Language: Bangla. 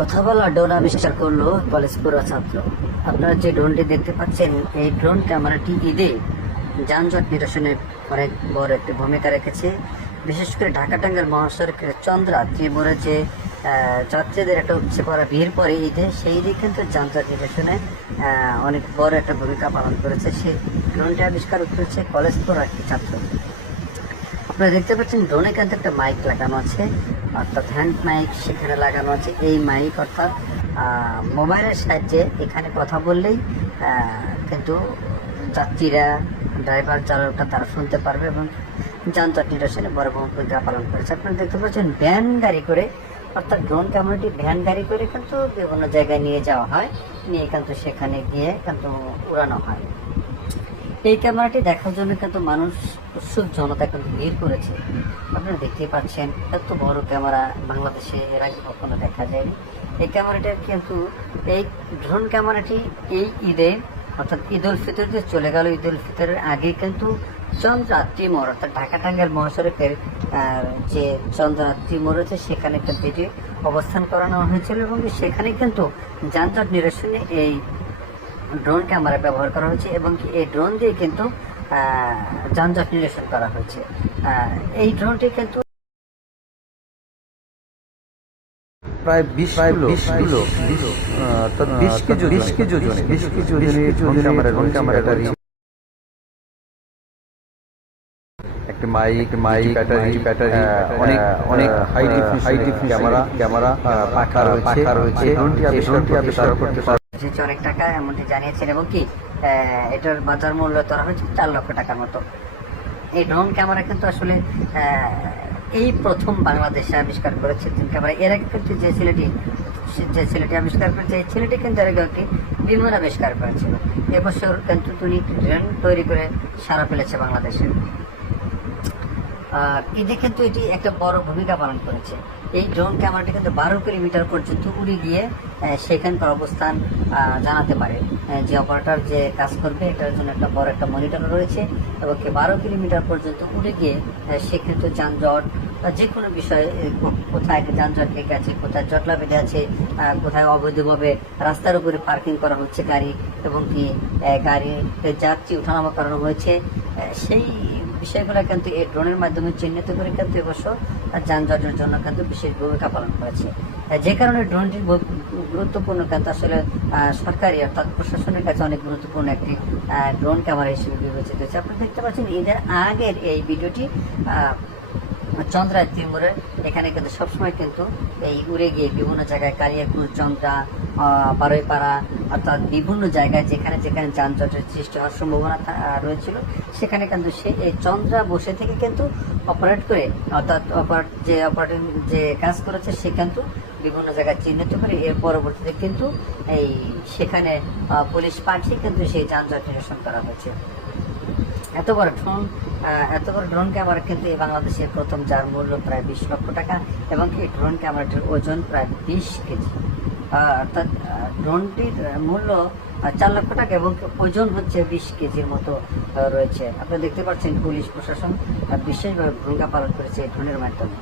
কথা বলা ড্রোন আবিষ্কার করলো কলেজ পড়ুয়া ছাত্র। আপনারা যে ড্রোনটি দেখতে পাচ্ছেন, এই ড্রোন ক্যামেরাটি ঈদে যানজট নিরসনে অনেক বড় একটি ভূমিকা রেখেছে। বিশেষ করে ঢাকা টাঙ্গাইল মহাসড়কের চন্দ্রা ত্রিমোড়ে যে যাত্রীদের একটা উপচে পড়া ভিড় পরে ঈদে, সেই দিক কিন্তু যানজট নিরসনে অনেক বড় একটা ভূমিকা পালন করেছে। সেই ড্রোনটি আবিষ্কার করেছে কলেজ পড়ুয়া একটি ছাত্র। আপনারা দেখতে পাচ্ছেন ড্রোনে কিন্তু একটা মাইক লাগানো আছে, অর্থাৎ হ্যান্ড মাইক সেখানে লাগানো আছে। এই মাইক অর্থাৎ মোবাইলের সাহায্যে এখানে কথা বললেই কিন্তু যাত্রীরা, ড্রাইভার, চালকরা তারা শুনতে পারবে এবং যানজট নিরসনে বড় ভূমিকা পালন করেছে। আপনারা দেখতে পাচ্ছেন ভ্যান গাড়ি করে, অর্থাৎ ড্রোন ক্যামেরাটি ভ্যান গাড়ি করে কিন্তু বিভিন্ন জায়গায় নিয়ে যাওয়া হয়, নিয়ে কিন্তু সেখানে গিয়ে কিন্তু উড়ানো হয়। এই ক্যামেরাটি দেখার জন্য কিন্তু মানুষ, উৎসুক জনতা কিন্তু ভিড় করেছে। আপনারা দেখতেই পাচ্ছেন এত বড় ক্যামেরা বাংলাদেশে এর আগে কখনো দেখা যায়নি। এই ক্যামেরাটা কিন্তু, এই ড্রোন ক্যামেরাটি এই ঈদে অর্থাৎ ঈদ উল ফিতর যে চলে গেল, ঈদ উল ফিতরের আগে কিন্তু চন্দ্রা ত্রিমোড় অর্থাৎ ঢাকা টাঙ্গাইল মহাসড়কের যে চন্দ্রা ত্রিমোড় আছে সেখানে কিন্তু এটি অবস্থান করানো হয়েছিল এবং সেখানে কিন্তু যানজট নিরসনে এই ড্রোন ক্যামেরা ব্যবহার করা হয়েছে এবং এই ড্রোন দিয়ে কিন্তু যানজট নিরসন করা হয়েছে। এই ড্রোনটি কিন্তু প্রায় 20 কিলো অর্থাৎ 20 কেজি ওজনের ড্রোন ক্যামেরাটার একটা মাইক, ব্যাটারি, অনেক হাই ডেফিনিশন ক্যামেরা পাখা রয়েছে। ড্রোনটি আবিষ্কার করতে অনেক টাকা এমনটি জানিয়েছেন এবং কি এটার বাজার মূল্য ধরা হয়েছে 4 লক্ষ টাকার মতো। এই ড্রোন ক্যামেরা কিন্তু আসলে এই প্রথম বাংলাদেশে আবিষ্কার করেছে ড্রোন ক্যামেরা। এর আগে কিন্তু যে ছেলেটি আবিষ্কার করেছে, এই ছেলেটি কিন্তু এর আগে একটি বিমান আবিষ্কার করেছিল। এবছর কিন্তু তিনি ড্রোন তৈরি করে সারা ফেলেছে বাংলাদেশে। ঈদে কিন্তু এটি একটা বড় ভূমিকা পালন করেছে। এই ড্রোন ক্যামেরাটি কিন্তু 12 কিলোমিটার পর্যন্ত উড়ে গিয়ে সেখানকার অবস্থান জানাতে পারে। যে অপারেটর যে কাজ করবে এটার জন্য একটা বড় একটা মনিটর রয়েছে এবং 12 কিলোমিটার পর্যন্ত উড়ে গিয়ে সেক্ষেত্রে যানজট, যে কোনো বিষয়ে কোথায় যানজট লেগে আছে, কোথায় জটলা বেঁধে আছে, কোথায় অবৈধভাবে রাস্তার উপরে পার্কিং করা হচ্ছে গাড়ি এবং কি গাড়ি যাত্রী ওঠানামা করানো হয়েছে, সেই বিষয়গুলো কিন্তু এই ড্রোনের মাধ্যমে চিহ্নিত করে কিন্তু এবছর যানজটের জন্য কিন্তু বিশেষ ভূমিকা পালন করেছে। যে কারণে ড্রোনটি গুরুত্বপূর্ণ কিন্তু আসলে সরকারি অর্থাৎ প্রশাসনের কাছে অনেক গুরুত্বপূর্ণ একটি ড্রোন ক্যামেরা হিসেবে বিবেচিত হচ্ছে। আপনারা দেখতে পাচ্ছেন ঈদের আগের এই ভিডিওটি চন্দ্রা ত্রিমোড়ের এখানে কিন্তু সবসময় কিন্তু এই উড়ে গিয়ে বিভিন্ন জায়গায় কালিয়াকুর, চন্দ্রা, বারুইপাড়া অর্থাৎ বিভিন্ন জায়গায় যেখানে যেখানে যানজটের সৃষ্টি হওয়ার সম্ভাবনা রয়েছিল সেখানে কিন্তু সে এই চন্দ্রা বসে থেকে কিন্তু অপারেট করে, অর্থাৎ অপারেটিং যে কাজ করেছে সে কিন্তু বিভিন্ন জায়গায় চিহ্নিত করে এর পরবর্তীতে কিন্তু এই সেখানে পুলিশ পাঠিয়ে কিন্তু সেই যানজট নিরসন করা হয়েছে। এত বড় ড্রোন ক্যামেরা কিন্তু এই বাংলাদেশের প্রথম, যার মূল্য প্রায় 20 লক্ষ টাকা এবং এই ড্রোন ক্যামেরাটির ওজন প্রায় 20 কেজি। অর্থাৎ ড্রোনটির মূল্য 4 লক্ষ টাকা এবং ওজন হচ্ছে 20 কেজির মতো রয়েছে। আপনারা দেখতে পাচ্ছেন পুলিশ প্রশাসন বিশেষভাবে ভূমিকা পালন করেছে এই ড্রোনের মাধ্যমে।